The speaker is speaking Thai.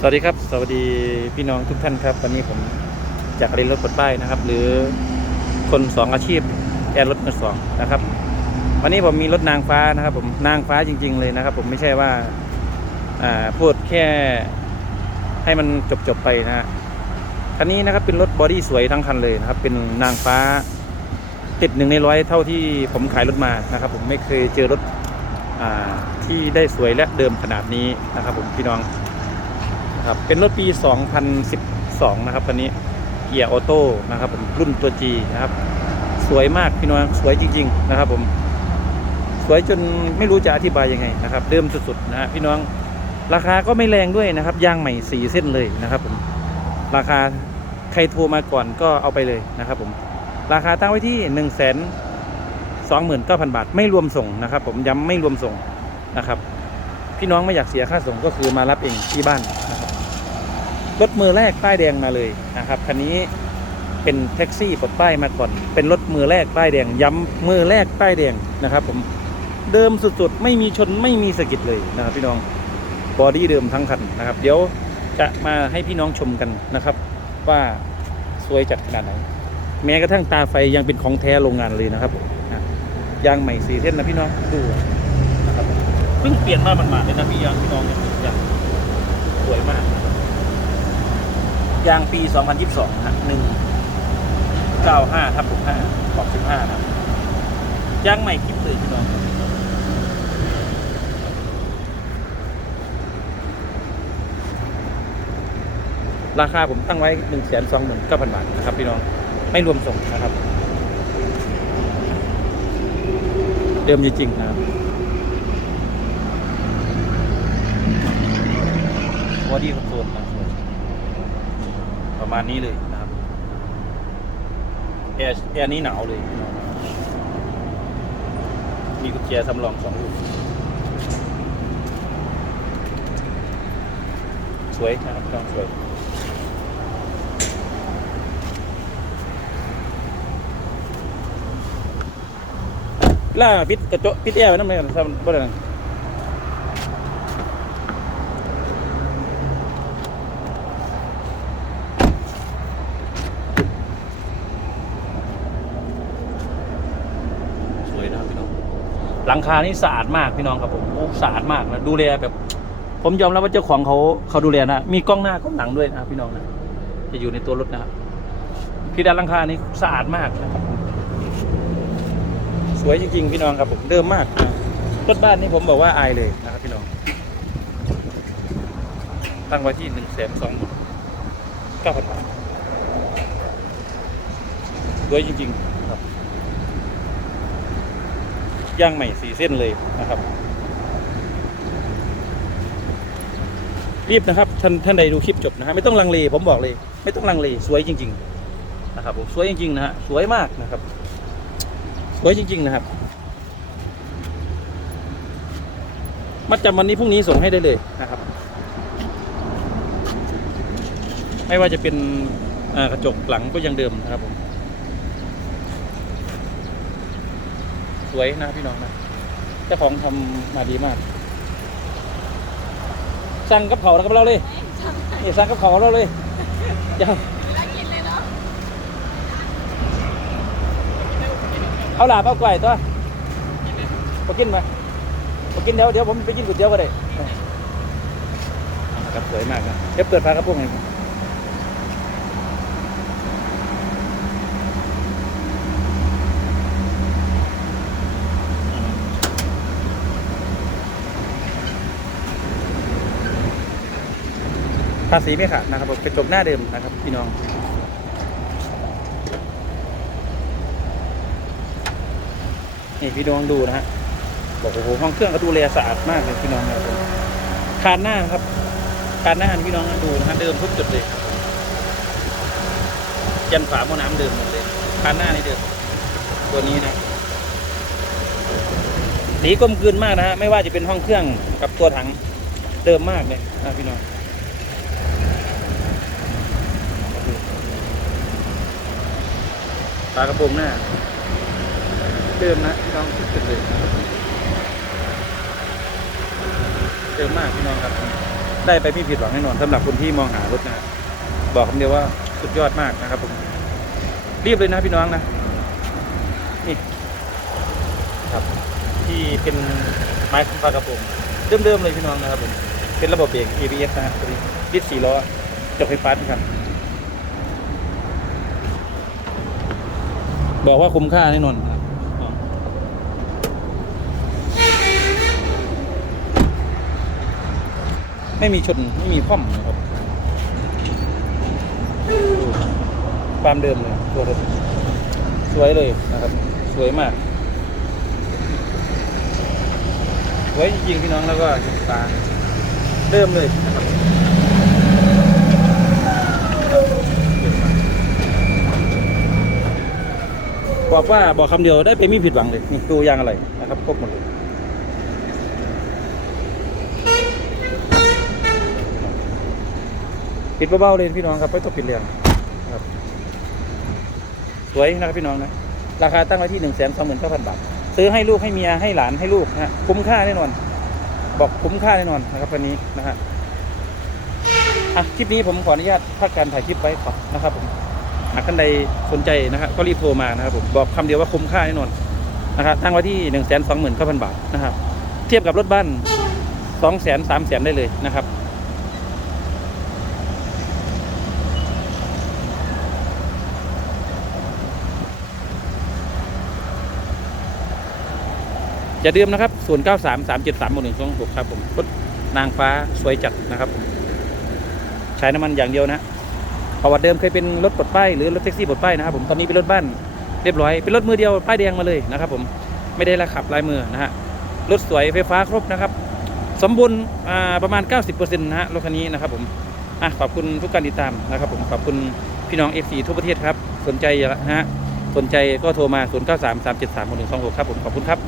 สวัสดีครับ สวัสดีพี่น้องทุกท่านครับ วันนี้ผมจากเรียนรถปลดป้ายนะครับ หรือคนสองอาชีพแอร์รถมือสองนะครับ วันนี้ผมมีรถนางฟ้านะครับ ผมนางฟ้าจริง ๆ เลยนะครับ ผมไม่ใช่ว่าอ่าพูดแค่ให้มันจบๆไปนะฮะคันนี้นะครับเป็นรถบอดี้สวยทั้งคันเลยนะครับ เป็นนางฟ้าติดหนึ่งในร้อยเท่าที่ผมขายรถมานะครับ ผมไม่เคยเจอรถอ่าที่ได้สวยและเดิมขนาดนี้นะครับ ผมพี่น้อง ครับ เป็นรถปี 2012 นะครับคันนี้เกียร์ออโต้นะครับผมรุ่นตัว G นะครับ สวยมากพี่น้องสวยจริง ๆ นะครับ ผม สวยจนไม่รู้จะอธิบายยังไงนะครับเดิมสุดๆนะฮะพี่น้องราคาก็ไม่แรงด้วยนะครับยางใหม่สีเส้นเลยนะครับ ผมราคาใครโทรมาก่อนก็เอาไปเลยนะครับ ผม ราคาตั้งไว้ที่1นึ่งแสนสองหมื่นเก้าพันบาท ไม่รวมส่งนะครับ ผมย้ำไม่รวมส่งนะครับ พี่น้องไม่อยากเสียค่าส่งก็คือมารับเองที่บ้านนะ รถมือแรกป้ายแดงมาเลยนะครับคันนี้เป็นแท็กซี่ปลดป้ายมาก่อน เป็นรถมือแรกป้ายแดงย้ำมือแรกป้ายแดงนะครับ ผมเดิมสุดๆ ไม่มีชนไม่มีสะกิดเลยนะครับพี่น้องบอดี้เดิมทั้งคันนะครับ เดี๋ยวจะมาให้พี่น้องชมกันนะครับ ว่าสวยจัดขนาดไหน แม้กระทั่งตาไฟยังเป็นของแท้โรงงานเลยนะครับผมยางใหม่สีเส้นนะพี่น้องดูนะครับเพิ่งเปลี่ยนมาหมาดๆเลยนะพี่ยางพี่น้องเนี่ยยางสวยมาก ยางปี 2022นะฮะ195ทับ65บอก15นะครับยางใหม่คลิปเลยพี่น้องราคาผมตั้งไว้1 2 9 0 0 0บาทนะครับพี่น้องไม่รวมส่งนะครับ เดิมจริงๆนะครับบอดี้คอนโทรลนะ ประมาณนี้เลยนะครับแอร์แอร์นี้หนาวเลย มีกุญแจสำรองสองลูกสวยนะครับพี่น้องสวยล่าปิดกระจกปิดแอร์ไว้นั่นไหมกันซ้ำบ่ได้นั่นสวยนะครับพี่น้อง หลังคานี่สะอาดมากพี่น้องครับผมโอ้สะอาดมากนะดูแลแบบ ผมยอมรับว่าเจ้าของเขาเขาดูแลนะมีกล้องหน้ากล้องหลังด้วยนะพี่น้องนะจะอยู่ในตัวรถนะครับพี่ด้านหลังคานี่สะอาดมากนะครับสวยจริงๆพี่น้องครับผมเดิมมากนะรถบ้านนี้ผมบอกว่าอายเลยนะครับพี่น้อง ตั้งไว้ที่หนึ่งแสนสองหมื่นเก้าพันบาทสวยจริง ๆครับ ย่างใหม่สีเส้นเลยนะครับ รีบนะครับท่านท่านใดดูคลิปจบนะฮะไม่ต้องลังเลผมบอกเลย ไม่ต้องลังเลสวยจริง ๆ นะครับผมสวยจริงๆนะฮะสวยมากนะครับ สวยจริง ๆ นะครับมาจำวันนี้พรุ่งนี้ส่งให้ได้เลยนะครับ ไม่ว่าจะเป็นกระจกหลังก็ยังเดิมนะครับผม สวยนะพี่น้องนะเจ้าของทำมาดีมาก สั่งกับเขาแล้วกับเราเลยนี่สั่งกับเขาเราเลยเดี๋ยวแล้วกินเลยเนาะเอาหลาบเอาไก่ตัวพอกินมาพอกินเดี๋ยวเดี๋ยวผมไปกินก๋วยเตี๋ยวก็ได้นะครับสวยมากนะเดี๋ยวเปิดฝากระโปรงให้ ภาษีไม่ขาดนะครับผมกระจกหน้าเดิมนะครับพี่น้องนี่พี่น้องดูนะฮะบอกโอ้โหห้องเครื่องก็ดูแลสะอาดมากเลยพี่น้องนะครับคานหน้าครับคานหน้าพี่น้องดูนะฮะเดิมทุกจุดเลยยันฝาหม้อน้ำเดิมหมดเลยคานหน้านี่เดิมตัวนี้นะสีกลมกลืนมากนะฮะไม่ว่าจะเป็นห้องเครื่องกับตัวถังเดิมมากเลยนะพี่น้อง ฝากระโปรงหน้าเดิมนะพี่น้องสุดเลยเดิมมากพี่น้องครับ ได้ไปไม่ผิดหวังแน่นอนสำหรับคนที่มองหารถนะครับบอกคำเดียวว่าสุดยอดมากนะครับผมรีบเลยนะพี่น้องนะนี่ครับ ที่เป็นไม้ปลากระผมเดิมๆเลยพี่น้องนะครับผมเป็นระบบเบรก ABS นะฮะตัวนี้ดิสสี่ล้อจกไฟฟ้าด้วยกัน บอกว่าคุ้มค่าแน่นอนครับไม่มีชน ไม่มีคว่ำนะครับความเดิมเลยตัวรถสวยเลยนะครับ สวยมาก สวยจริงพี่น้องแล้วก็เห็นตาเริ่มเลยนะครับ บอกว่าบอกคำเดียวได้ไปไม่ผิดหวังเลยนี่ดูยางอะไรนะครับครบหมดเลยปิดเบาๆเลยพี่น้องครับไม่ต้องปิดเรียงนะครับสวยนะครับพี่น้องนะราคาตั้งไว้ที่หนึ่งแสนสองหมื่นเก้าพันบาท ซื้อให้ลูกให้เมียให้หลานให้ลูกนะฮะคุ้มค่าแน่นอน บอกคุ้มค่าแน่นอนนะครับวันนี้นะฮะอะคลิปนี้ผมขออนุญาตพักการถ่ายคลิปไว้ก่อนนะครับผม หากท่านใดสนใจนะฮะก็รีบโทรมานะครับผมบอกคำเดียวว่าคุ้มค่าแน่นอนนะครับตั้งไว้ที่หนึ่งแสนสองหมื่นเก้าพันบาทนะครับ เทียบกับรถบ้านสองแสนสามแสนได้เลยนะครับอย่าลืมนะครับ 0 9 3 3 7 3 1 2 6 ครับผมรถนางฟ้าสวยจัดนะครับผม ใช้น้ำมันอย่างเดียวนะ ประวัติเดิมเคยเป็นรถปลดป้ายหรือรถแท็กซี่ปลดป้ายนะครับผมตอนนี้เป็นรถบ้านเรียบร้อยเป็นรถมือเดียวป้ายแดงมาเลยนะครับผมไม่ได้ละขับลายมือนะฮะรถสวยไฟฟ้าครบนะครับ สมบูรณ์ประมาณ 90%นะฮะรถคันนี้นะครับผมอะขอบคุณทุกการติดตามนะครับผมขอบคุณพี่น้อง FC ทั่วประเทศครับ สนใจนะฮะสนใจก็โทรมา 0 9 3 3 7 3 1 2 6 ครับผมขอบคุณครับ